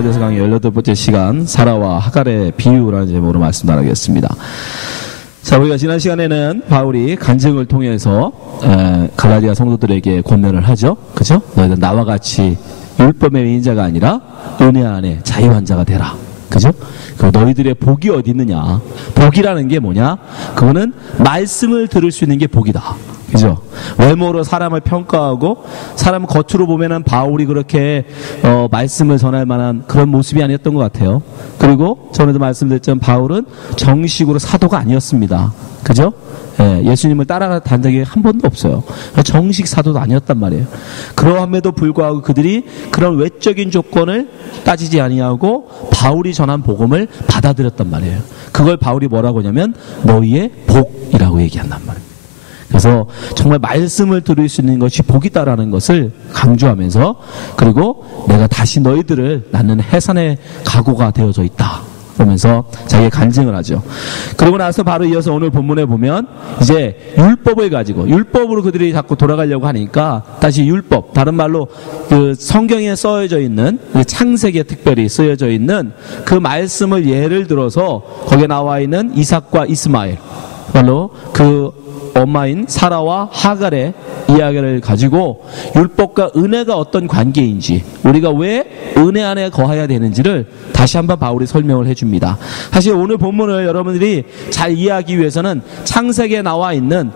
갈라디아서 강의 18번째 시간 사라와 하갈의 비유라는 제목으로 말씀 나누겠습니다. 자, 우리가 지난 시간에는 바울이 간증을 통해서 갈라디아 성도들에게 권면을 하죠. 그죠? 너희들 나와 같이 율법의 매인자가 아니라 은혜 안에 자유한 자가 되라. 그죠? 그 너희들의 복이 어디 있느냐? 복이라는 게 뭐냐? 그거는 말씀을 들을 수 있는 게 복이다. 그죠? 외모로 사람을 평가하고 사람 겉으로 보면은 바울이 그렇게 말씀을 전할 만한 그런 모습이 아니었던 것 같아요. 그리고 전에도 말씀드렸지만 바울은 정식으로 사도가 아니었습니다. 그죠? 예수님을 따라간 적이 한 번도 없어요. 정식 사도도 아니었단 말이에요. 그러함에도 불구하고 그들이 그런 외적인 조건을 따지지 아니하고 바울이 전한 복음을 받아들였단 말이에요. 그걸 바울이 뭐라고 하냐면 너희의 복이라고 얘기한단 말이에요. 그래서 정말 말씀을 들을 수 있는 것이 복이다라는 것을 강조하면서, 그리고 내가 다시 너희들을 낳는 해산의 각오가 되어져 있다 그러면서 자기의 간증을 하죠. 그러고 나서 바로 이어서 오늘 본문에 보면 이제 율법을 가지고, 율법으로 그들이 자꾸 돌아가려고 하니까 다시 율법, 다른 말로 그 성경에 쓰여져 있는, 창세기에 특별히 쓰여져 있는 그 말씀을 예를 들어서 거기에 나와 있는 이삭과 이스마엘, 바로 그 엄마인 사라와 하갈의 이야기를 가지고 율법과 은혜가 어떤 관계인지, 우리가 왜 은혜 안에 거해야 되는지를 다시 한번 바울이 설명을 해줍니다. 사실 오늘 본문을 여러분들이 잘 이해하기 위해서는 창세기에 나와 있는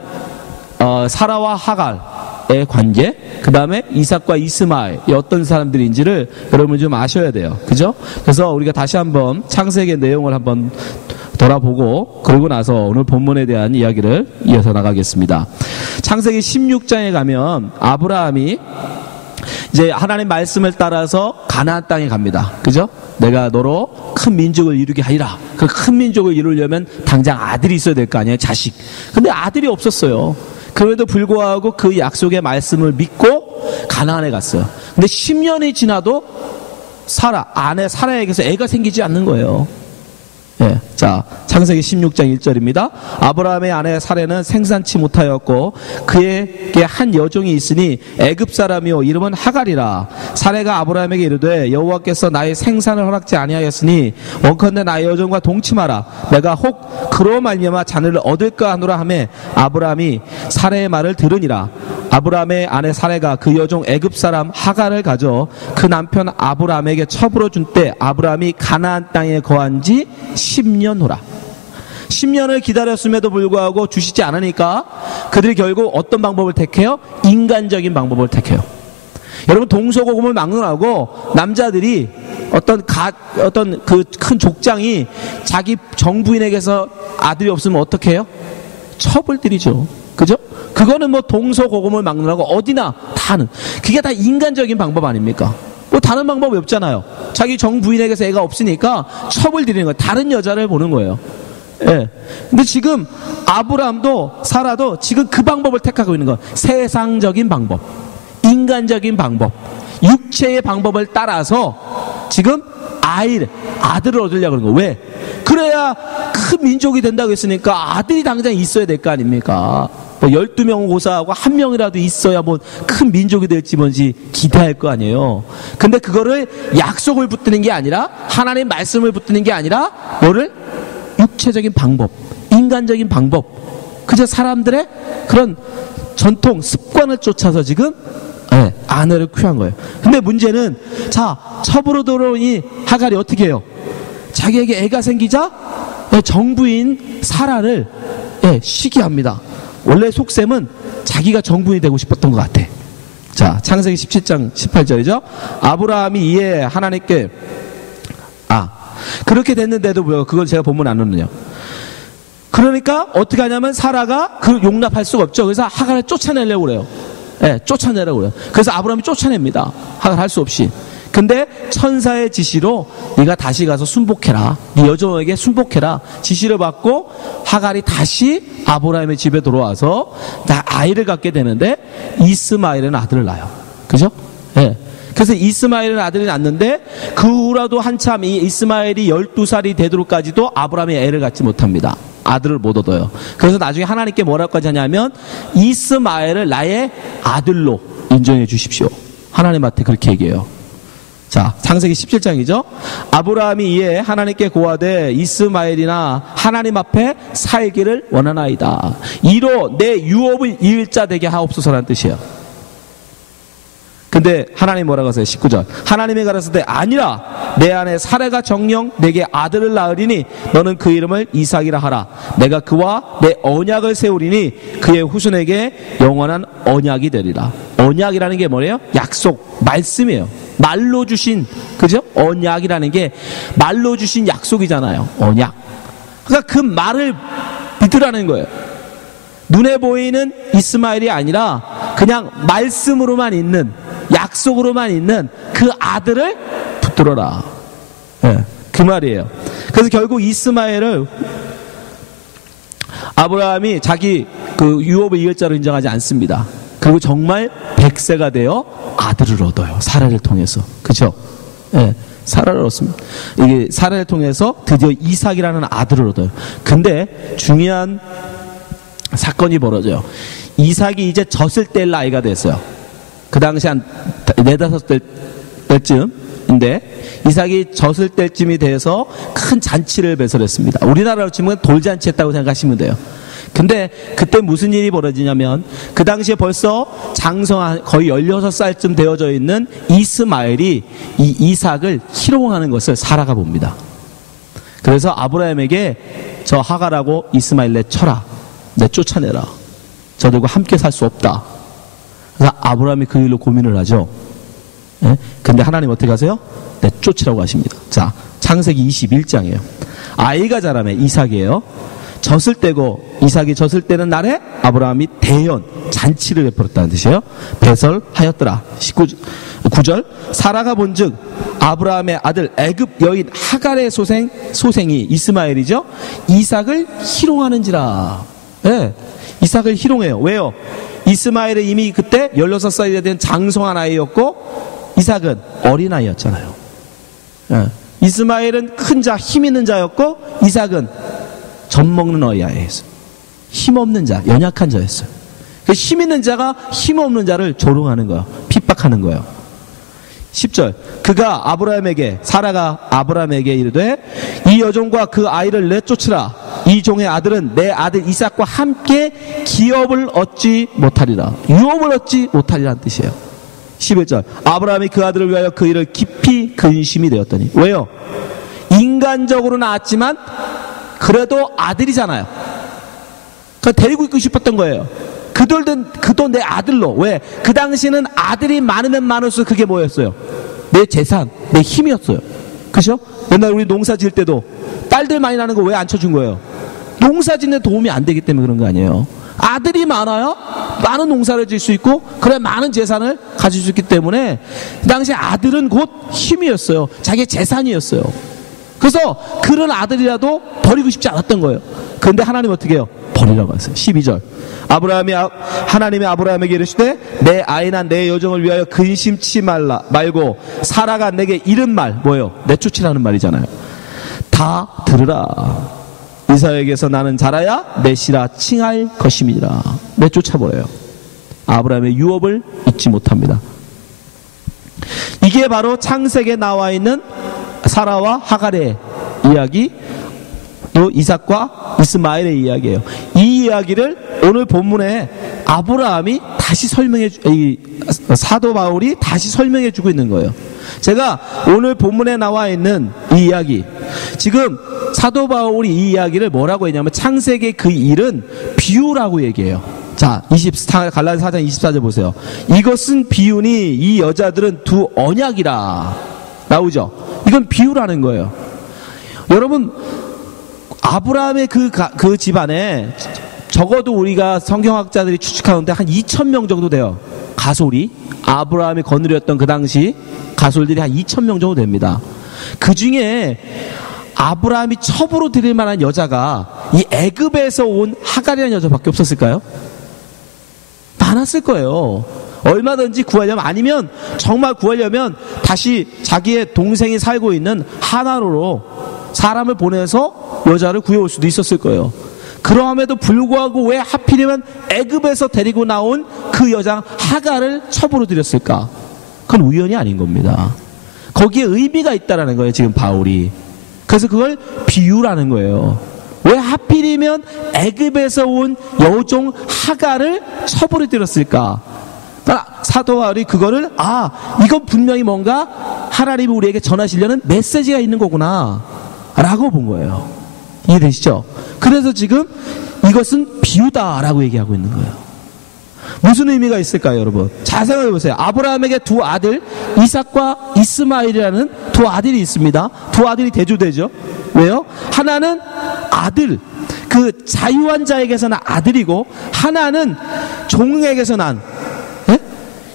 사라와 하갈의 관계, 그 다음에 이삭과 이스마엘이 어떤 사람들인지를 여러분 좀 아셔야 돼요. 그죠? 그래서 우리가 다시 한번 창세기의 내용을 한번 돌아보고, 그러고 나서 오늘 본문에 대한 이야기를 이어서 나가겠습니다. 창세기 16장에 가면 아브라함이 이제 하나님 말씀을 따라서 가나안 땅에 갑니다. 그죠? 내가 너로 큰 민족을 이루게 하리라. 그 큰 민족을 이루려면 당장 아들이 있어야 될 거 아니에요? 자식. 근데 아들이 없었어요. 그럼에도 불구하고 그 약속의 말씀을 믿고 가나안에 갔어요. 근데 10년이 지나도 아내 사라에게서 애가 생기지 않는 거예요. 예. 자, 창세기 16장 1절입니다. 아브라함의 아내 사레는 생산치 못하였고 그에게 한 여종이 있으니 애굽 사람이요 이름은 하갈이라. 사레가 아브라함에게 이르되 여호와께서 나의 생산을 허락지 아니하였으니 원컨대 나의 여종과 동침하라. 내가 혹 그로 말미암아 자녀를 얻을까 하노라 하매 아브라함이 사레의 말을 들으니라. 아브라함의 아내 사레가 그 여종 애굽 사람 하갈을 가져 그 남편 아브라함에게 첩으로 준 때 아브라함이 가나안 땅에 거한 지 10년 후라. 10년을 기다렸음에도 불구하고 주시지 않으니까 그들이 결국 어떤 방법을 택해요? 인간적인 방법을 택해요. 여러분, 동서고금을 막론하고 남자들이 어떤 그 큰 족장이 자기 정부인에게서 아들이 없으면 어떻게 해요? 첩을 들이죠. 그죠? 그거는 뭐 동서고금을 막론하고 어디나 다 하는, 그게 다 인간적인 방법 아닙니까? 뭐 다른 방법이 없잖아요. 자기 정부인에게서 애가 없으니까 첩을 들이는 거예요. 다른 여자를 보는 거예요. 예. 근데 지금 아브라함도 사라도 지금 그 방법을 택하고 있는 거예요. 세상적인 방법, 인간적인 방법, 육체의 방법을 따라서 지금 아들을 얻으려고 그러는 거예요. 왜? 그래야 큰 민족이 된다고 했으니까 아들이 당장 있어야 될 거 아닙니까? 뭐 12명 고사하고 한 명이라도 있어야 뭐 큰 민족이 될지 뭔지 기대할 거 아니에요. 근데 그거를 약속을 붙드는 게 아니라, 하나님 말씀을 붙드는 게 아니라 뭐를? 육체적인 방법, 인간적인 방법, 그저 사람들의 그런 전통 습관을 쫓아서 지금 아내를 취한 거예요. 근데 문제는, 자, 첩으로 들어오니 하갈이 어떻게 해요? 자기에게 애가 생기자 정부인 사라를 시기합니다. 원래 속셈은 자기가 정부인이 되고 싶었던 것 같아. 자, 창세기 17장 18절이죠. 아브라함이 이에 하나님께 그렇게 됐는데도 불구하고, 그건 제가 본문 안 넣느냐. 그러니까 어떻게 하냐면 사라가 그 용납할 수가 없죠. 그래서 하갈을 쫓아내려고 그래요. 쫓아내려고 그래요. 그래서 아브라함이 쫓아냅니다. 하갈 할 수 없이. 근데 천사의 지시로 네가 다시 가서 순복해라, 네 여종에게 순복해라 지시를 받고 하갈이 다시 아브라함의 집에 들어와서 아이를 갖게 되는데 이스마엘은 아들을 낳아요. 그죠? 그래서 이스마엘은 아들이 낳는데 그 후라도 한참 이 이스마엘이 12살이 되도록까지도 아브라함이 애를 갖지 못합니다. 아들을 못 얻어요. 그래서 나중에 하나님께 뭐라고까지 하냐면 이스마엘을 나의 아들로 인정해 주십시오. 하나님한테 그렇게 얘기해요. 자, 창세기 17장이죠. 아브라함이 이에 하나님께 고하되 이스마엘이나 하나님 앞에 살기를 원하나이다. 이로 내 유업을 이을 자 되게 하옵소서라는 뜻이에요. 근데 하나님 뭐라고 하세요? 19절. 하나님이 가라사대 아니라 내 아내 사레가 정녕 내게 아들을 낳으리니 너는 그 이름을 이삭이라 하라. 내가 그와 내 언약을 세우리니 그의 후손에게 영원한 언약이 되리라. 언약이라는 게 뭐예요? 약속, 말씀이에요. 말로 주신, 그죠? 언약이라는 게 말로 주신 약속이잖아요. 언약. 그러니까 그 말을 믿으라는 거예요. 눈에 보이는 이스마엘이 아니라 그냥 말씀으로만 있는, 약속으로만 있는 그 아들을 붙들어라. 네, 그 말이에요. 그래서 결국 이스마엘을 아브라함이 자기 그 유업의 이을 자로 인정하지 않습니다. 그리고 정말 100세가 되어 아들을 얻어요. 사라를 통해서. 그죠? 예, 사라를 얻습니다. 이게 사라를 통해서 드디어 이삭이라는 아들을 얻어요. 근데 중요한 사건이 벌어져요. 이삭이 이제 젖을 뗄 나이가 됐어요. 그 당시 한 4-5 때쯤인데 이삭이 젖을 뗄 쯤이 돼서 큰 잔치를 배설했습니다. 우리나라로 치면 돌잔치 했다고 생각하시면 돼요. 근데 그때 무슨 일이 벌어지냐면 그 당시에 벌써 장성한 거의 16살쯤 되어져 있는 이스마엘이 이 이삭을 희롱하는 것을 사라가 봅니다. 그래서 아브라함에게 저 하갈하고 이스마엘 내쳐라. 내쫓아내라. 저들과 함께 살 수 없다. 그래서 아브라함이 그 일로 고민을 하죠. 예? 근데 하나님 어떻게 하세요? 내쫓으라고 하십니다. 자, 창세기 21장이에요. 아이가 자라매 이삭이에요. 젖을 떼고 이삭이 젖을 떼는 날에 아브라함이 대연 잔치를 베풀었다는 뜻이에요. 배설하였더라. 9절 사라가 본즉 아브라함의 아들 애굽 여인 하갈의 소생이 이스마엘이죠. 이삭을 희롱하는지라. 네, 이삭을 희롱해요. 왜요? 이스마엘은 이미 그때 16살이 된 장성한 아이였고 이삭은 어린아이였잖아요. 네, 이스마엘은 큰 자, 힘 있는 자였고 이삭은 젖먹는 어린아이였어요. 힘없는 자, 연약한 자였어요. 힘 있는 자가 힘 없는 자를 조롱하는 거예요. 핍박하는 거예요. 10절 그가 사라가 아브라함에게 이르되 이 여종과 그 아이를 내쫓으라. 이 종의 아들은 내 아들 이삭과 함께 기업을 얻지 못하리라. 유업을 얻지 못하리라는 뜻이에요. 11절 아브라함이 그 아들을 위하여 그 일을 깊이 근심이 되었더니. 왜요? 인간적으로 낳았지만 그래도 아들이잖아요. 그러니까 데리고 있고 싶었던 거예요. 그도 내 아들로. 왜? 그 당시는 아들이 많으면 많을수록 그게 뭐였어요? 내 재산, 내 힘이었어요. 그죠? 옛날 우리 농사 지을 때도 딸들 많이 나는 거 왜 안 쳐준 거예요? 농사 짓는 도움이 안 되기 때문에 그런 거 아니에요. 아들이 많아야 많은 농사를 지을 수 있고 그래 많은 재산을 가질 수 있기 때문에 그 당시 아들은 곧 힘이었어요. 자기의 재산이었어요. 그래서 그런 아들이라도 버리고 싶지 않았던 거예요. 그런데 하나님 어떻게 해요? 버리라고 하세요. 12절 하나님이 아브라함에게 이르시되 내 아이나 내 여종을 위하여 근심치 말고 사라가 내게 이른 말 뭐예요? 내쫓으라는 말이잖아요. 다 들으라. 이삭에게서 나는 자라야 메시라 칭할 것임이라. 내쫓아버려요. 아브라함의 유업을 잊지 못합니다. 이게 바로 창세기에 나와 있는 사라와 하갈의 이야기, 또 이삭과 이스마엘의 이야기예요. 이 이야기를 오늘 본문에 아브라함이 다시 사도 바울이 다시 설명해 주고 있는 거예요. 제가 오늘 본문에 나와 있는 이 이야기, 지금 사도 바울이 이 이야기를 뭐라고 했냐면 창세기의 그 일은 비유라고 얘기해요. 자, 갈라디아 4장 24절 보세요. 이것은 비유니 이 여자들은 두 언약이라 나오죠. 이건 비유라는 거예요. 여러분, 아브라함의 그 집안에 적어도 우리가 성경학자들이 추측하는데 한 2,000명 정도 돼요. 가솔이 아브라함이 거느렸던 그 당시 가솔들이 한 2,000명 정도 됩니다. 그 중에 아브라함이 첩으로 드릴 만한 여자가 이 애굽에서 온 하갈이라는 여자밖에 없었을까요? 많았을 거예요. 얼마든지 구하려면, 아니면 정말 구하려면 다시 자기의 동생이 살고 있는 하나로로 사람을 보내서 여자를 구해올 수도 있었을 거예요. 그러함에도 불구하고 왜 하필이면 애굽에서 데리고 나온 그 여자 하갈을 첩으로 들였을까? 그건 우연이 아닌 겁니다. 거기에 의미가 있다라는 거예요, 지금 바울이. 그래서 그걸 비유라는 거예요. 왜 하필이면 애굽에서 온 여종 하갈을 처벌해 드렸을까? 그러니까 사도 바울이 그거를 이건 분명히 뭔가 하나님이 우리에게 전하시려는 메시지가 있는 거구나 라고 본 거예요. 이해되시죠? 그래서 지금 이것은 비유다라고 얘기하고 있는 거예요. 무슨 의미가 있을까요, 여러분? 잘 생각해 보세요. 아브라함에게 두 아들 이삭과 이스마엘이라는 두 아들이 있습니다. 두 아들이 대조되죠. 왜요? 하나는 아들, 그 자유한 자에게서 난 아들이고, 하나는 종에게서 난,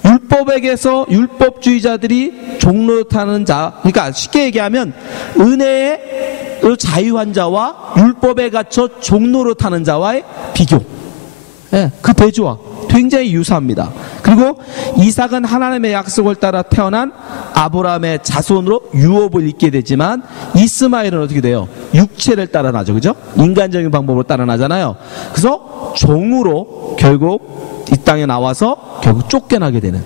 율법에게서 율법주의자들이 종노릇하는 자. 그러니까 쉽게 얘기하면 은혜의 자유한 자와 율법에 갇혀 종노릇하는 자와의 비교. 그 대조와 굉장히 유사합니다. 그리고 이삭은 하나님의 약속을 따라 태어난 아브라함의 자손으로 유업을 잇게 되지만, 이스마엘은 어떻게 돼요? 육체를 따라 나죠. 그죠? 인간적인 방법으로 따라 나잖아요. 그래서 종으로 결국 이 땅에 나와서 결국 쫓겨나게 되는.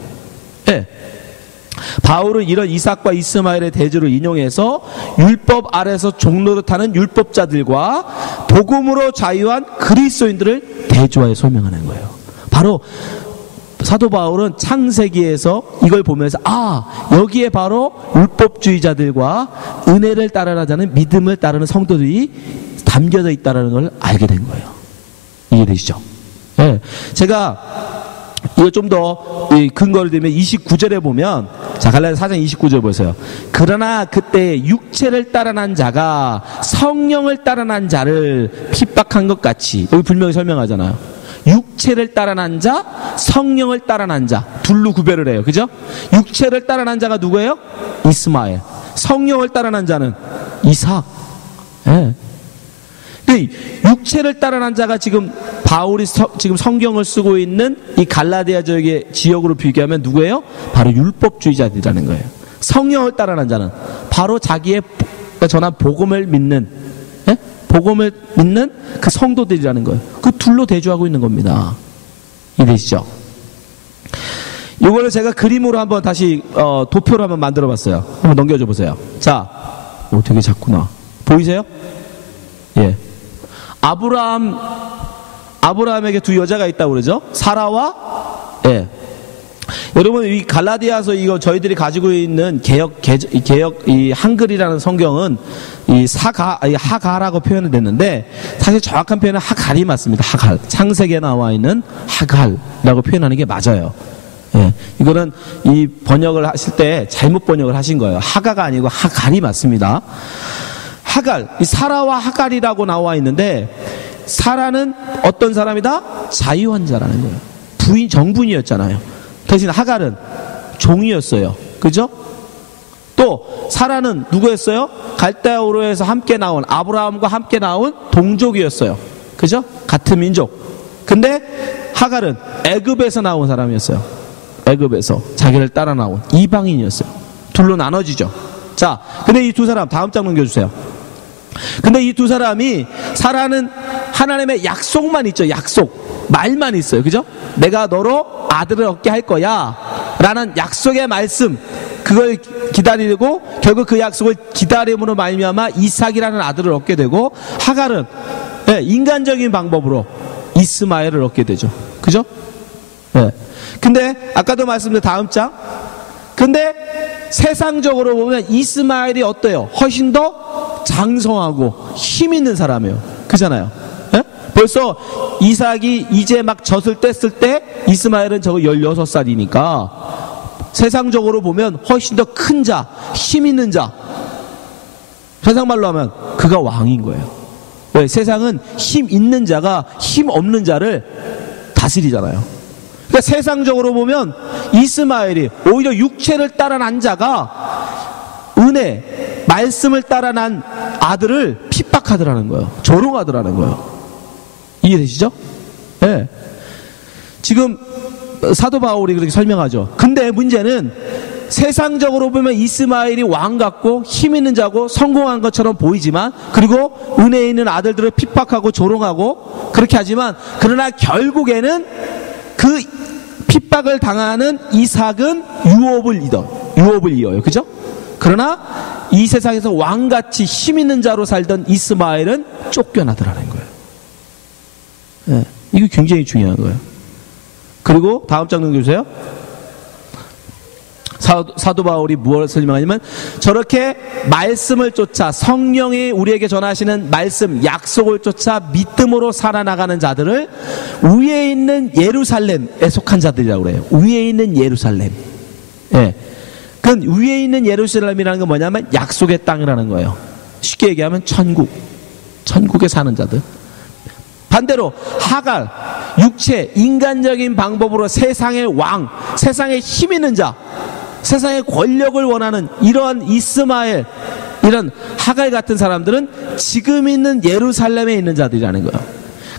바울은 이런 이삭과 이스마엘의 대조를 인용해서 율법 아래서 종노릇하는 율법자들과 복음으로 자유한 그리스도인들을 대조하여 설명하는 거예요. 바로 사도 바울은 창세기에서 이걸 보면서 여기에 바로 율법주의자들과 은혜를 따르자는 믿음을 따르는 성도들이 담겨져 있다는 걸 알게 된 거예요. 이해되시죠? 제가 이거 좀 더 근거를 들면 29절에 보면, 자, 갈라디아 4장 29절 보세요. 그러나 그때 육체를 따라난 자가 성령을 따라난 자를 핍박한 것 같이, 여기 분명히 설명하잖아요. 육체를 따라난 자, 성령을 따라난 자, 둘로 구별을 해요. 그죠? 육체를 따라난 자가 누구예요? 이스마엘. 성령을 따라난 자는 이삭. 육체를 따라난 자가 지금 바울이 지금 성경을 쓰고 있는 이 갈라디아 지역으로 비교하면 누구예요? 바로 율법주의자들이라는 거예요. 성령을 따라난 자는 바로 자기의 전한 복음을 믿는, 복음을 믿는 그 성도들이라는 거예요. 그 둘로 대조하고 있는 겁니다. 이해되시죠? 이거를 제가 그림으로 한번 다시 도표로 한번 만들어 봤어요. 한번 넘겨줘 보세요. 자, 되게 작구나. 보이세요? 예. 아브라함에게 두 여자가 있다고 그러죠? 사라와, 여러분, 이 갈라디아서 이거 저희들이 가지고 있는 개역, 이 한글이라는 성경은 하가라고 표현이 됐는데, 사실 정확한 표현은 하갈이 맞습니다. 하갈. 창세기에 나와 있는 하갈이라고 표현하는 게 맞아요. 이거는 이 번역을 하실 때 잘못 번역을 하신 거예요. 하가가 아니고 하갈이 맞습니다. 하갈, 이 사라와 하갈이라고 나와 있는데, 사라는 어떤 사람이다? 자유한 자라는 거예요. 정분이었잖아요. 대신 하갈은 종이었어요. 그죠? 또 사라는 누구였어요? 갈대아 우르에서 함께 나온, 아브라함과 함께 나온 동족이었어요. 그죠? 같은 민족. 근데 하갈은 애굽에서 나온 사람이었어요. 애굽에서 자기를 따라 나온 이방인이었어요. 둘로 나눠지죠. 자, 근데 이 두 사람 다음 장 넘겨주세요. 근데 이 두 사람이, 사라는 하나님의 약속만 있죠. 약속, 말만 있어요. 그죠? 내가 너로 아들을 얻게 할 거야 라는 약속의 말씀, 그걸 기다리고 결국 그 약속을 기다림으로 말미암아 이삭이라는 아들을 얻게 되고, 하갈은 인간적인 방법으로 이스마엘을 얻게 되죠. 그죠? 근데 아까도 말씀드린 다음 장, 근데 세상적으로 보면 이스마엘이 어때요? 훨씬 더 장성하고 힘 있는 사람이에요. 그잖아요. 벌써 이삭이 이제 막 젖을 뗐을 때 이스마엘은 저거 16살이니까 세상적으로 보면 훨씬 더 큰 자, 힘 있는 자. 세상 말로 하면 그가 왕인 거예요. 왜? 세상은 힘 있는 자가 힘 없는 자를 다스리잖아요. 그러니까 세상적으로 보면 이스마엘이 오히려 육체를 따라난 자가 은혜, 말씀을 따라난 아들을 핍박하더라는 거예요. 조롱하더라는 거예요. 이해되시죠? 네. 지금 사도 바울이 그렇게 설명하죠. 근데 문제는 세상적으로 보면 이스마엘이 왕 같고 힘 있는 자고 성공한 것처럼 보이지만, 그리고 은혜 있는 아들들을 핍박하고 조롱하고 그렇게 하지만, 그러나 결국에는 그 핍박을 당하는 이삭은 유업을 이어요. 그죠? 그러나 이 세상에서 왕같이 힘 있는 자로 살던 이스마엘은 쫓겨나더라는 거예요. 예, 이거 굉장히 중요한 거예요. 그리고 다음 장 넘겨주세요. 사도 바울이 무엇을 설명하냐면, 저렇게 말씀을 쫓아, 성령이 우리에게 전하시는 말씀, 약속을 쫓아 믿음으로 살아나가는 자들을 위에 있는 예루살렘에 속한 자들이라고 그래요. 위에 있는 예루살렘. 예. 그 위에 있는 예루살렘이라는 건 뭐냐면 약속의 땅이라는 거예요. 쉽게 얘기하면 천국에 사는 자들. 반대로 하갈, 육체, 인간적인 방법으로 세상의 왕, 세상에 힘 있는 자, 세상의 권력을 원하는 이러한 이스마엘, 이런 하갈 같은 사람들은 지금 있는 예루살렘에 있는 자들이라는 거예요.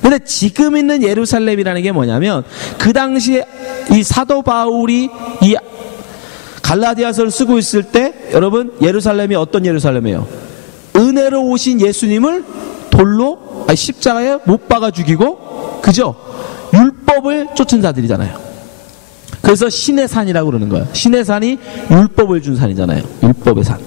근데 지금 있는 예루살렘이라는 게 뭐냐면, 그 당시에 이 사도 바울이 이 갈라디아서를 쓰고 있을 때, 여러분, 예루살렘이 어떤 예루살렘이에요? 은혜로 오신 예수님을 돌로, 십자가에 못 박아 죽이고, 그죠? 율법을 쫓은 자들이잖아요. 그래서 신의 산이라고 그러는 거예요. 신의 산이 율법을 준 산이잖아요. 율법의 산.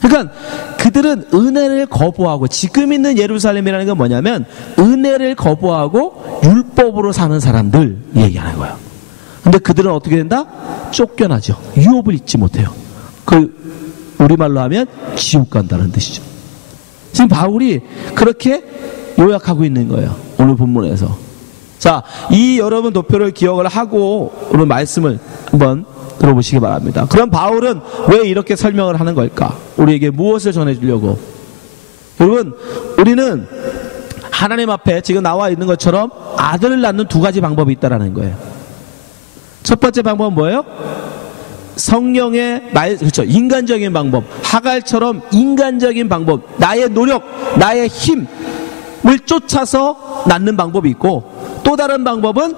그러니까 그들은 은혜를 거부하고, 지금 있는 예루살렘이라는 건 뭐냐면 은혜를 거부하고 율법으로 사는 사람들 얘기하는 거예요. 근데 그들은 어떻게 된다? 쫓겨나죠. 유업을 잊지 못해요. 그 우리말로 하면 지옥 간다는 뜻이죠. 지금 바울이 그렇게 요약하고 있는 거예요. 오늘 본문에서. 자, 이 여러분 도표를 기억을 하고 오늘 말씀을 한번 들어보시기 바랍니다. 그럼 바울은 왜 이렇게 설명을 하는 걸까? 우리에게 무엇을 전해주려고? 여러분, 우리는 하나님 앞에 지금 나와 있는 것처럼 아들을 낳는 두 가지 방법이 있다라는 거예요. 첫 번째 방법은 뭐예요? 성령의 그렇죠. 인간적인 방법. 하갈처럼 인간적인 방법. 나의 노력, 나의 힘을 쫓아서 낳는 방법이 있고, 또 다른 방법은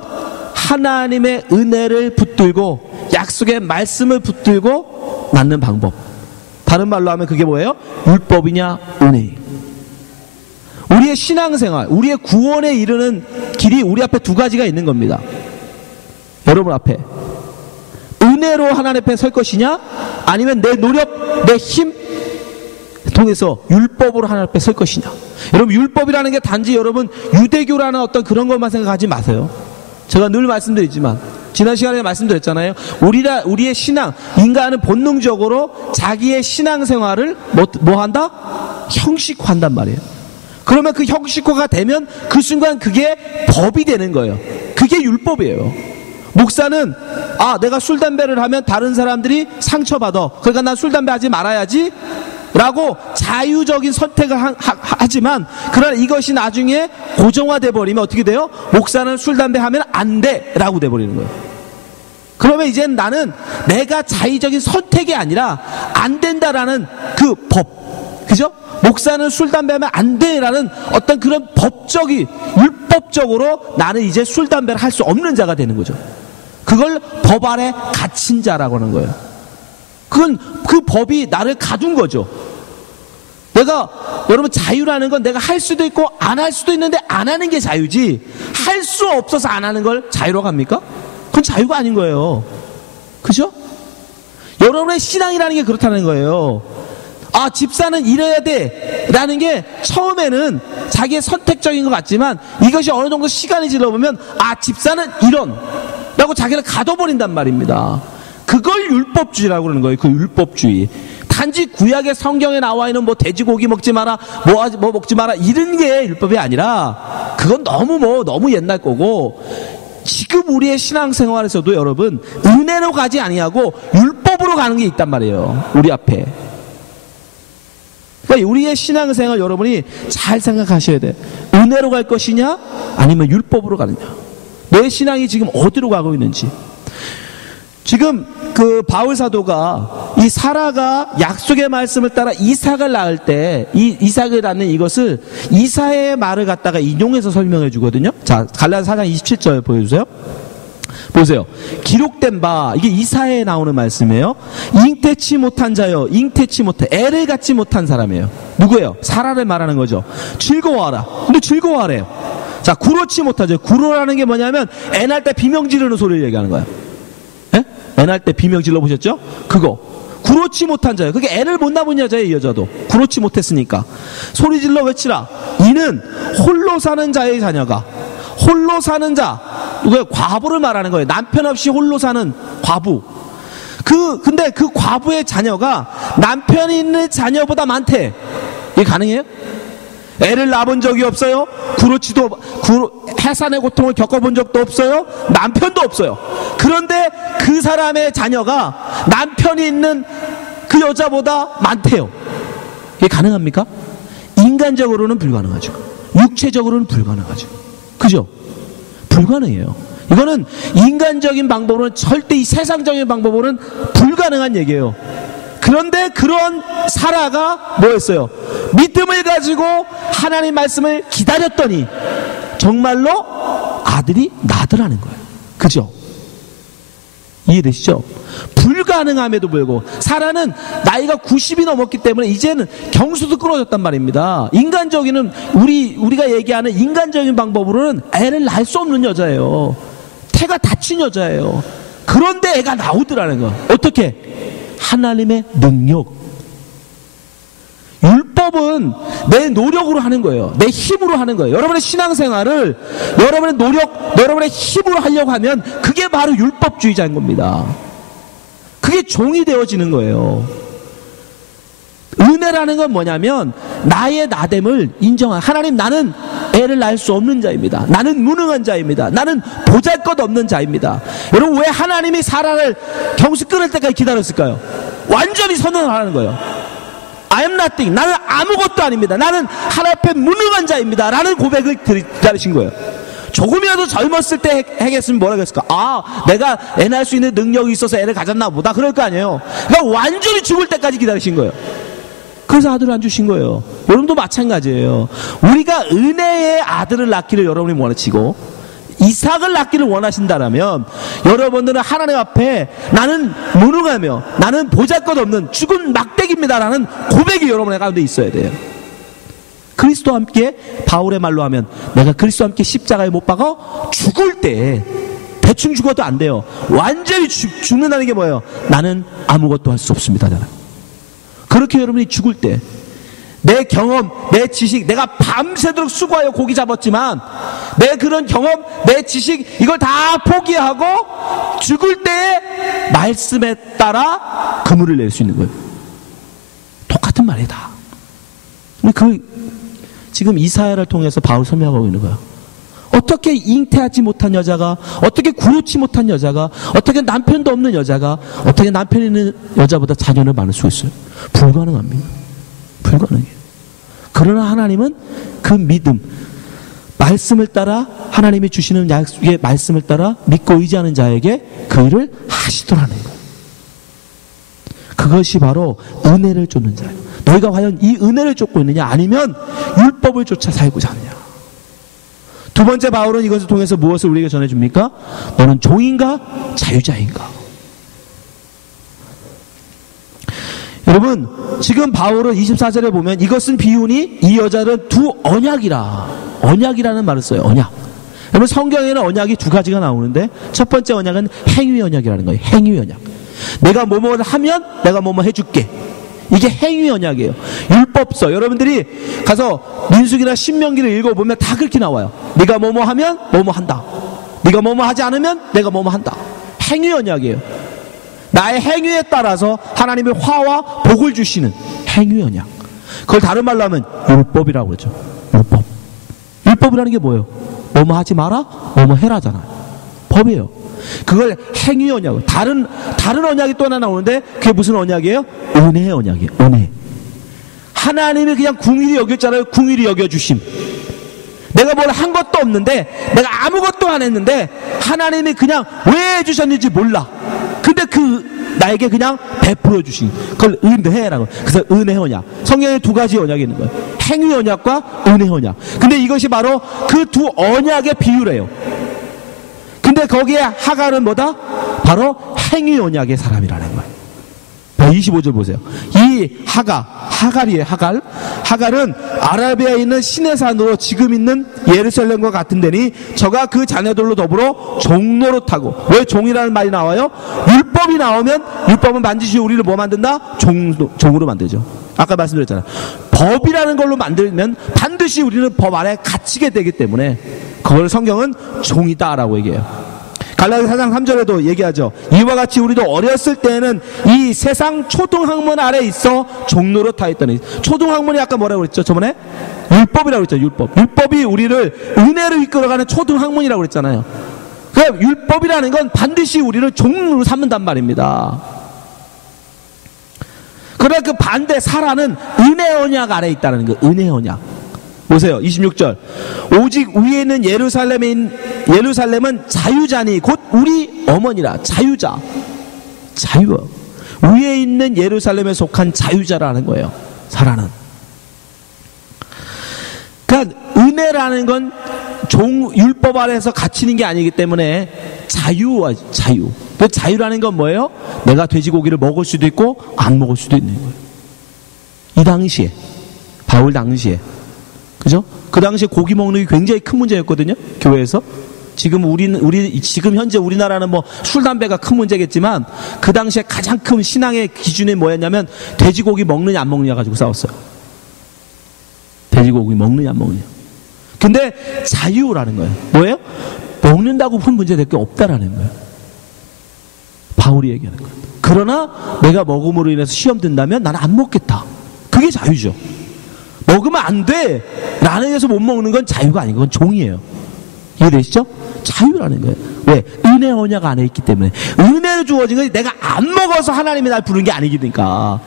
하나님의 은혜를 붙들고 약속의 말씀을 붙들고 낳는 방법. 다른 말로 하면 그게 뭐예요? 율법이냐 은혜. 우리의 신앙생활, 우리의 구원에 이르는 길이 우리 앞에 두 가지가 있는 겁니다. 여러분 앞에 은혜로 하나님 앞에 설 것이냐, 아니면 내 노력, 내 힘 통해서 율법으로 하나님 앞에 설 것이냐. 여러분, 율법이라는 게 단지 여러분 유대교라는 어떤 그런 것만 생각하지 마세요. 제가 늘 말씀드리지만, 지난 시간에 말씀드렸잖아요. 우리의 신앙, 인간은 본능적으로 자기의 신앙생활을 뭐 한다? 형식화한단 말이에요. 그러면 그 형식화가 되면 그 순간 그게 법이 되는 거예요. 그게 율법이에요. 목사는 내가 술 담배를 하면 다른 사람들이 상처받아, 그러니까 난 술 담배 하지 말아야지 라고 자유적인 선택을 하지만, 그러나 이것이 나중에 고정화돼 버리면 어떻게 돼요? 목사는 술 담배 하면 안 돼 라고 돼 버리는 거예요. 그러면 이제는 나는 내가 자의적인 선택이 아니라 안 된다라는 그 법, 그죠? 목사는 술 담배 하면 안 돼라는 어떤 그런 법적인, 율법적으로 나는 이제 술 담배를 할 수 없는 자가 되는 거죠. 그걸 법 아래 갇힌 자라고 하는 거예요. 그건 그 법이 나를 가둔 거죠. 내가, 여러분, 자유라는 건 내가 할 수도 있고 안 할 수도 있는데 안 하는 게 자유지, 할 수 없어서 안 하는 걸 자유라고 합니까? 그건 자유가 아닌 거예요. 그죠? 여러분의 신앙이라는 게 그렇다는 거예요. 집사는 이래야 돼 라는 게 처음에는 자기의 선택적인 것 같지만, 이것이 어느 정도 시간이 지나보면 집사는 이런 라고 자기를 가둬버린단 말입니다. 그걸 율법주의라고 그러는 거예요. 그 율법주의. 단지 구약의 성경에 나와 있는 뭐 돼지고기 먹지 마라, 뭐 먹지 마라 이런 게 율법이 아니라, 그건 너무 옛날 거고, 지금 우리의 신앙생활에서도 여러분 은혜로 가지 아니하고 율법으로 가는 게 있단 말이에요. 우리 앞에. 그러니까 우리의 신앙생활 여러분이 잘 생각하셔야 돼. 은혜로 갈 것이냐 아니면 율법으로 가느냐. 내 신앙이 지금 어디로 가고 있는지. 지금 그 바울 사도가 이 사라가 약속의 말씀을 따라 이삭을 낳을 때, 이 이삭을 낳는 이것을 이사야의 말을 갖다가 인용해서 설명해 주거든요. 자, 갈라디아 4장 27절 보여주세요. 보세요. 기록된 바, 이게 이사야에 나오는 말씀이에요. 잉태치 못한 자여, 잉태치 못해, 애를 갖지 못한 사람이에요. 누구예요? 사라를 말하는 거죠. 즐거워하라. 근데 즐거워하래요. 자, 구로치 못하죠. 구로라는 게 뭐냐면 애 낳을 때 비명 지르는 소리를 얘기하는 거예요. 애 낳을 때 비명 질러 보셨죠? 그거. 구로치 못한 자예요. 그게 애를 못 낳은 여자예요. 이 여자도 구로치 못했으니까 소리질러 외치라. 이는 홀로 사는 자의 자녀가, 홀로 사는 자, 누구예요? 과부를 말하는 거예요. 남편 없이 홀로 사는 과부. 근데 그 과부의 자녀가 남편이 있는 자녀보다 많대. 이게 가능해요? 애를 낳아본 적이 없어요. 해산의 고통을 겪어본 적도 없어요. 남편도 없어요. 그런데 그 사람의 자녀가 남편이 있는 그 여자보다 많대요. 이게 가능합니까? 인간적으로는 불가능하죠. 육체적으로는 불가능하죠. 그죠? 불가능해요. 이거는 인간적인 방법으로는, 절대 이 세상적인 방법으로는 불가능한 얘기예요. 그런데 그런 사라가 뭐였어요? 믿음을 가지고 하나님 말씀을 기다렸더니 정말로 아들이 나더라는 거예요. 그죠? 이해되시죠? 불가능함에도 불구하고 사라는 나이가 90이 넘었기 때문에 이제는 경수도 끊어졌단 말입니다. 인간적인, 우리가 얘기하는 인간적인 방법으로는 애를 낳을 수 없는 여자예요. 태가 닫힌 여자예요. 그런데 애가 나오더라는 거예요. 어떻게? 하나님의 능력. 율법은 내 노력으로 하는 거예요. 내 힘으로 하는 거예요. 여러분의 신앙생활을 여러분의 노력, 여러분의 힘으로 하려고 하면 그게 바로 율법주의자인 겁니다. 그게 종이 되어지는 거예요. 은혜라는 건 뭐냐면 나의 나됨을 인정한, 하나님 나는 애를 낳을 수 없는 자입니다. 나는 무능한 자입니다. 나는 보잘것없는 자입니다. 여러분, 왜 하나님이 사라를 경수 끊을 때까지 기다렸을까요? 완전히 선언을 하는 거예요. I am nothing. 나는 아무것도 아닙니다. 나는 하나님 앞에 무능한 자입니다. 라는 고백을 기다리신 거예요. 조금이라도 젊었을 때 했으면 뭐라고 했을까? 아, 내가 애 낳을 수 있는 능력이 있어서 애를 가졌나 보다. 그럴 거 아니에요. 그러니까 완전히 죽을 때까지 기다리신 거예요. 그래서 아들을 안 주신 거예요. 여러분도 마찬가지예요. 우리가 은혜의 아들을 낳기를 여러분이 원하시고 이삭을 낳기를 원하신다라면 여러분들은 하나님 앞에 나는 무능하며 나는 보잘것없는 죽은 막대기입니다라는 고백이 여러분의 가운데 있어야 돼요. 그리스도와 함께, 바울의 말로 하면 내가 그리스도와 함께 십자가에 못 박아 죽을 때, 대충 죽어도 안 돼요. 완전히 죽는다는 게 뭐예요? 나는 아무것도 할 수 없습니다. 그렇게 여러분이 죽을 때 내 경험, 내 지식, 내가 밤새도록 수고하여 고기 잡았지만 내 그런 경험, 내 지식 이걸 다 포기하고 죽을 때에 말씀에 따라 그물을 낼 수 있는 거예요. 똑같은 말이다. 지금 이사야를 통해서 바울 설명하고 있는 거예요. 어떻게 잉태하지 못한 여자가, 어떻게 구루치 못한 여자가, 어떻게 남편도 없는 여자가, 어떻게 남편이 있는 여자보다 자녀를 많을 수 있어요? 불가능합니다. 불가능해요. 그러나 하나님은 그 믿음, 말씀을 따라, 하나님이 주시는 약속의 말씀을 따라 믿고 의지하는 자에게 그 일을 하시더라는 거예요. 그것이 바로 은혜를 쫓는 자예요. 너희가 과연 이 은혜를 쫓고 있느냐, 아니면 율법을 쫓아 살고자 하느냐. 두 번째, 바울은 이것을 통해서 무엇을 우리에게 전해줍니까? 너는 종인가 자유자인가? 여러분, 지금 바울은 24절에 보면 이것은 비유니 이 여자는 두 언약이라, 언약이라는 말을 써요. 언약. 여러분, 성경에는 언약이 두 가지가 나오는데 첫 번째 언약은 행위 언약이라는 거예요. 행위 언약. 내가 뭐뭐를 하면 내가 뭐뭐 해줄게. 이게 행위 언약이에요. 율법서, 여러분들이 가서 민수기나 신명기를 읽어보면 다 그렇게 나와요. 네가 뭐뭐 하면 뭐뭐 한다. 네가 뭐뭐 하지 않으면 내가 뭐뭐 한다. 행위 언약이에요. 나의 행위에 따라서 하나님의 화와 복을 주시는 행위 언약. 그걸 다른 말로 하면 율법이라고 그러죠. 율법. 율법이라는 게 뭐예요? 뭐뭐 하지 마라, 뭐뭐 해라잖아요. 법이에요. 그걸 행위 언약. 다른 언약이 또 하나 나오는데 그게 무슨 언약이에요? 은혜의 언약이에요. 은혜. 하나님이 그냥 궁일이 여겼잖아요. 궁일이 여겨주심. 내가 뭘 한 것도 없는데, 내가 아무것도 안 했는데 하나님이 그냥 왜 해주셨는지 몰라. 근데 나에게 그냥 베풀어 주신 그걸 은혜라고. 그래서 은혜 언약. 성경에 두 가지 언약이 있는 거예요. 행위 언약과 은혜 언약. 근데 이것이 바로 그 두 언약의 비유래요. 근데 거기에 하갈은 뭐다? 바로 행위 언약의 사람이라는 거예요. 25절 보세요. 이 하갈이에요. 하갈은 아라비아에 있는 시내산으로 지금 있는 예루살렘과 같은 데니 저가 그 자녀들로 더불어 종노릇하고. 왜 종이라는 말이 나와요? 율법이 나오면 율법은 반드시 우리를 뭐 만든다? 종으로 만들죠. 아까 말씀드렸잖아요. 법이라는 걸로 만들면 반드시 우리는 법 아래 갇히게 되기 때문에 그걸 성경은 종이다라고 얘기해요. 갈라디아 4장 3절에도 얘기하죠. 이와 같이 우리도 어렸을 때는 이 세상 초등학문 아래 있어 종노릇하 있더니. 초등학문이 아까 뭐라고 그랬죠? 저번에 율법이라고 그랬죠. 율법이 우리를 은혜로 이끌어가는 초등학문이라고 그랬잖아요. 그러니까 율법이라는 건 반드시 우리를 종으로 삼는단 말입니다. 그러나 그 반대 사라는 은혜 언약 아래 있다는 거예요. 은혜 언약. 보세요. 26절. 오직 위에 있는 예루살렘은 자유자니 곧 우리 어머니라. 자유자. 자유. 위에 있는 예루살렘에 속한 자유자라는 거예요. 사라는. 그러니까 은혜라는 건 율법 아래에서 갇히는 게 아니기 때문에 자유. 그 자유라는 건 뭐예요? 내가 돼지고기를 먹을 수도 있고 안 먹을 수도 있는 거예요. 이 당시에, 바울 당시에, 그죠? 그 당시에 고기 먹는 게 굉장히 큰 문제였거든요. 교회에서. 지금 지금 현재 우리나라는 뭐 술, 담배가 큰 문제겠지만 그 당시에 가장 큰 신앙의 기준이 뭐였냐면 돼지고기 먹느냐 안 먹느냐 가지고 싸웠어요. 돼지고기 먹느냐 안 먹느냐. 근데 자유라는 거예요. 뭐예요? 먹는다고 큰 문제 될 게 없다라는 거예요. 바울이 얘기하는 거예요. 그러나 내가 먹음으로 인해서 시험 든다면 나는 안 먹겠다. 그게 자유죠. 먹으면 안 돼 라는 데서 못 먹는 건 자유가 아니고 그건 종이에요. 이해되시죠? 자유라는 거예요. 왜? 은혜 언약 안에 있기 때문에. 은혜로 주어진 건 내가 안 먹어서 하나님이 날 부른 게 아니니까.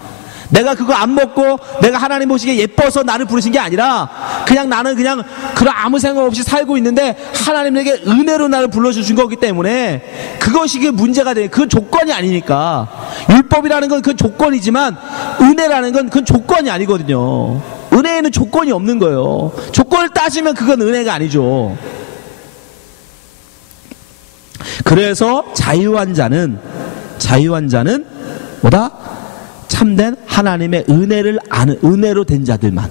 내가 그거 안 먹고 내가 하나님 보시기에 예뻐서 나를 부르신 게 아니라 그냥 나는 그냥 그런 아무 생각 없이 살고 있는데 하나님에게 은혜로 나를 불러주신 거기 때문에 그것이 문제가 돼. 그건 조건이 아니니까. 율법이라는 건 그 조건이지만 은혜라는 건 그건 조건이 아니거든요. 은혜에는 조건이 없는 거예요. 조건을 따지면 그건 은혜가 아니죠. 그래서 자유한 자는 뭐다? 참된 하나님의 은혜를 아는, 은혜로 된 자들만.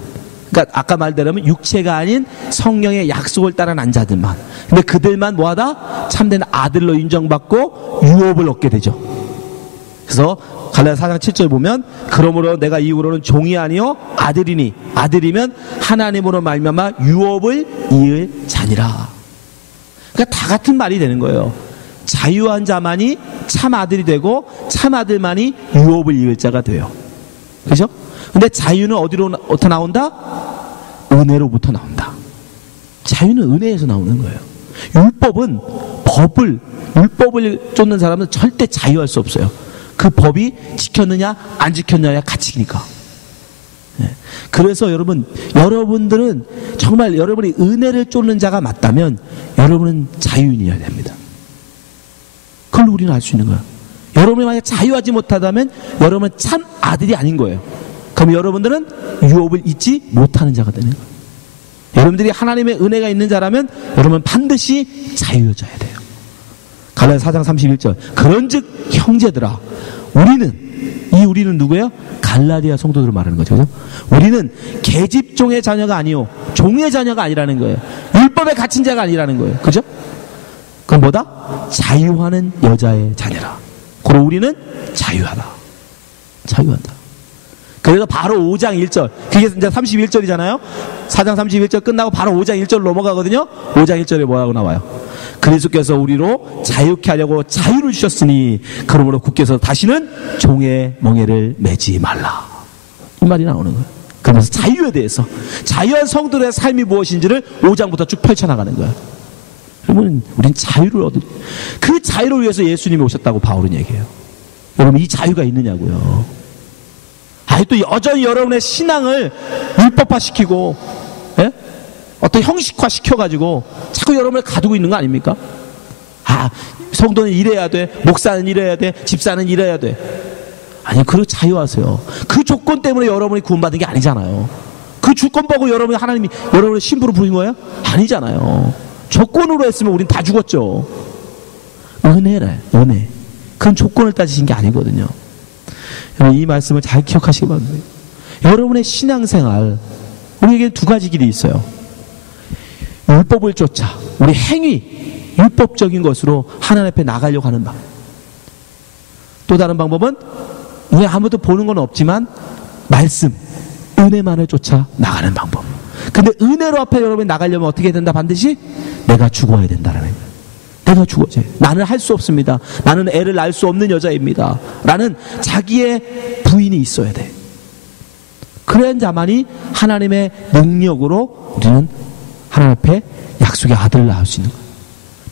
그러니까 아까 말대로면 육체가 아닌 성령의 약속을 따라 난 자들만. 근데 그들만 뭐하다? 참된 아들로 인정받고 유업을 얻게 되죠. 그래서 갈라디아 4장 7절 보면 그러므로 내가 이후로는 종이 아니요 아들이니 아들이면 하나님으로 말미암아 유업을 이을 자니라. 그러니까 다 같은 말이 되는 거예요. 자유한 자만이 참 아들이 되고 참 아들만이 유업을 이을 자가 돼요. 그죠? 근데 자유는 어디로부터 나온다? 은혜로부터 나온다. 자유는 은혜에서 나오는 거예요. 율법을 쫓는 사람은 절대 자유할 수 없어요. 그 법이 지켰느냐 안 지켰느냐의 가치니까. 그래서 여러분들은 정말 여러분이 은혜를 쫓는 자가 맞다면 여러분은 자유인이어야 됩니다. 그걸 우리는 알 수 있는 거예요. 여러분이 만약 자유하지 못하다면 여러분은 참 아들이 아닌 거예요. 그럼 여러분들은 유업을 잊지 못하는 자가 되는 거예요. 여러분들이 하나님의 은혜가 있는 자라면 여러분은 반드시 자유여져야 돼요. 갈라디아 4장 31절. 그런즉 형제들아 우리는 누구예요? 갈라디아 성도들을 말하는 거죠. 그죠? 우리는 계집종의 자녀가 아니요 종의 자녀가 아니라는 거예요. 율법에 갇힌 자가 아니라는 거예요. 그죠? 그럼 뭐다? 자유하는 여자의 자녀라. 그리고 우리는 자유하다. 자유한다. 그래서 바로 5장 1절. 그게 이제 31절이잖아요. 4장 31절 끝나고 바로 5장 1절로 넘어가거든요. 5장 1절에 뭐라고 나와요? 그리스도께서 우리로 자유케 하려고 자유를 주셨으니 그러므로 굳게서 다시는 종의 멍에를 매지 말라. 이 말이 나오는 거예요. 그러면서 자유에 대해서 자유한 성도의 삶이 무엇인지를 5장부터 쭉 펼쳐나가는 거예요. 그러면 우린 자유를 그 자유를 위해서 예수님이 오셨다고 바울은 얘기해요. 여러분 이 자유가 있느냐고요. 또 여전히 여러분의 신앙을 율법화시키고 어떤 형식화 시켜가지고 자꾸 여러분을 가두고 있는 거 아닙니까? 성도는 이래야 돼, 목사는 이래야 돼, 집사는 이래야 돼. 아니, 그리고 자유하세요. 그 조건 때문에 여러분이 구원받은 게 아니잖아요. 그 조건 보고 하나님이 여러분을 신부로 부른 거예요? 아니잖아요. 조건으로 했으면 우린 다 죽었죠. 은혜래, 은혜. 그건 조건을 따지신 게 아니거든요. 이 말씀을 잘 기억하시기 바랍니다. 여러분의 신앙생활, 우리에게 두 가지 길이 있어요. 율법을 쫓아 우리 행위, 율법적인 것으로 하나님 앞에 나가려고 하는 방법. 또 다른 방법은 그냥 아무도 보는 건 없지만 말씀, 은혜만을 쫓아 나가는 방법. 근데 은혜로 앞에 여러분이 나가려면 어떻게 해야 된다? 반드시 내가 죽어야 된다라는 거예요. 내가 죽어져요. 나는 할 수 없습니다. 나는 애를 낳을 수 없는 여자입니다. 라는 자기의 부인이 있어야 돼. 그런 자만이 하나님의 능력으로 우리는 하나님 앞에 약속의 아들을 낳을 수 있는 거예요.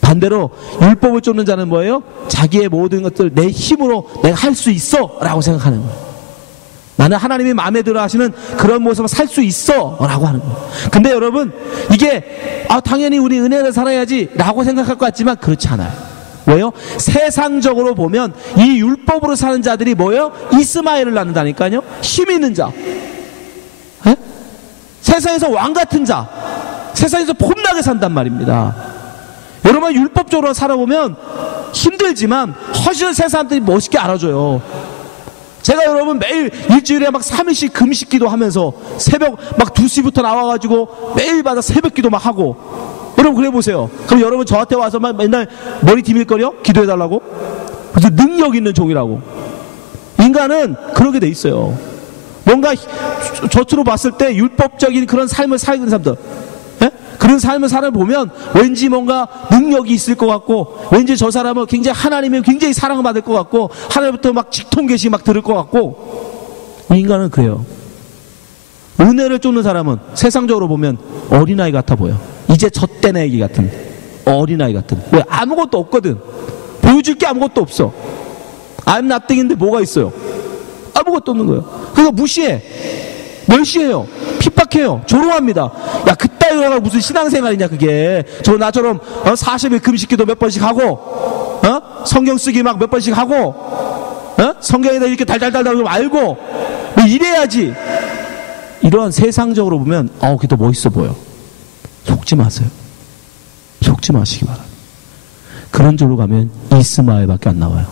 반대로 율법을 쫓는 자는 뭐예요? 자기의 모든 것들 내 힘으로 내가 할 수 있어 라고 생각하는 거예요. 나는 하나님이 마음에 들어 하시는 그런 모습을 살 수 있어 라고 하는 거예요. 근데 여러분, 이게 당연히 우리 은혜를 살아야지 라고 생각할 것 같지만 그렇지 않아요. 왜요? 세상적으로 보면 이 율법으로 사는 자들이 뭐예요? 이스마엘을 낳는다니까요. 힘 있는 자, 에? 세상에서 왕 같은 자, 세상에서 폼나게 산단 말입니다. 여러분, 율법적으로 살아보면 힘들지만 훨씬 세상 사람들이 멋있게 알아줘요. 제가 여러분 매일 일주일에 막 3일씩 금식 기도하면서 새벽 막 2시부터 나와가지고 매일마다 새벽 기도 막 하고, 여러분 그래 보세요. 그럼 여러분 저한테 와서 막 맨날 머리 디밀거려? 기도해달라고? 그래서 능력 있는 종이라고. 인간은 그러게 돼 있어요. 뭔가 저쪽으로 봤을 때 율법적인 그런 삶을 살는 사람들, 예? 그런 삶을 사람 보면 왠지 뭔가 능력이 있을 것 같고, 왠지 저 사람은 굉장히 하나님의 굉장히 사랑을 받을 것 같고, 하나님부터 막 직통계시 막 들을 것 같고. 인간은 그래요. 은혜를 쫓는 사람은 세상적으로 보면 어린아이 같아 보여. 이제 젖된 애기 같은, 어린아이 같은. 왜? 아무것도 없거든. 보여줄 게 아무것도 없어. I'm nothing인데 뭐가 있어요? 아무것도 없는 거예요. 그래서 무시해, 멸시해요, 핍박해요, 조롱합니다. 야, 그따위가 무슨 신앙생활이냐 그게. 나처럼 40일 금식기도 몇 번씩 하고, 성경 쓰기 막 몇 번씩 하고, 성경에다 이렇게 달달달달 알고 뭐 이래야지. 이러한 세상적으로 보면 그게 더 멋있어 보여. 속지 마세요. 속지 마시기 바랍니다. 그런 쪽으로 가면 이스마엘밖에 안 나와요.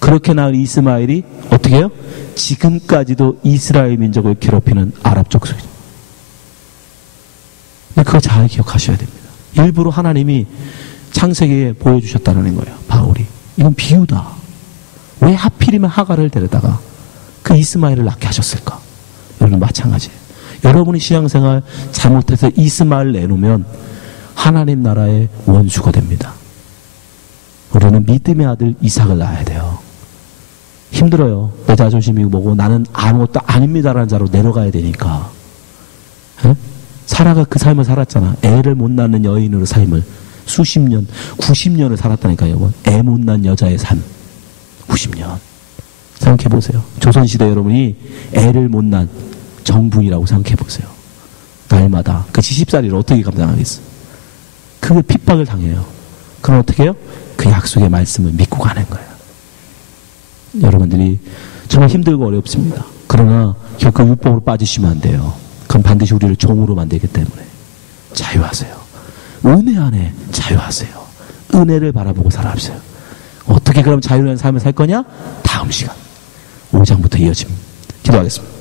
그렇게 낳은 이스마엘이 어떻게 해요? 지금까지도 이스라엘 민족을 괴롭히는 아랍 족속이죠. 근데 그거 잘 기억하셔야 됩니다. 일부러 하나님이 창세기에 보여주셨다는 거예요. 바울이. 이건 비유다. 왜 하필이면 하갈을 데려다가 그 이스마엘을 낳게 하셨을까? 여러분 마찬가지예요. 여러분이 신앙생활 잘못해서 이스마엘 내놓으면 하나님 나라의 원수가 됩니다. 우리는 믿음의 아들 이삭을 낳아야 돼요. 힘들어요. 내 자존심이고 뭐고 나는 아무것도 아닙니다라는 자로 내려가야 되니까. 에? 사라가 그 삶을 살았잖아. 애를 못 낳는 여인으로 삶을 수십 년, 90년을 살았다니까요. 애 못 낳는 여자의 삶 90년. 생각해보세요. 조선시대 여러분이 애를 못 낳은 정부이라고 생각해보세요. 날마다 그 70살이를 어떻게 감당하겠어? 그 핍박을 당해요. 그럼 어떻게 해요? 그 약속의 말씀을 믿고 가는 거예요. 여러분들이 정말 힘들고 어렵습니다. 그러나 결코 율법으로 빠지시면 안 돼요. 그럼 반드시 우리를 종으로 만들기 때문에 자유하세요. 은혜 안에 자유하세요. 은혜를 바라보고 살아가세요. 어떻게 그럼 자유로운 삶을 살 거냐? 다음 시간 5장부터 이어집니다. 기도하겠습니다.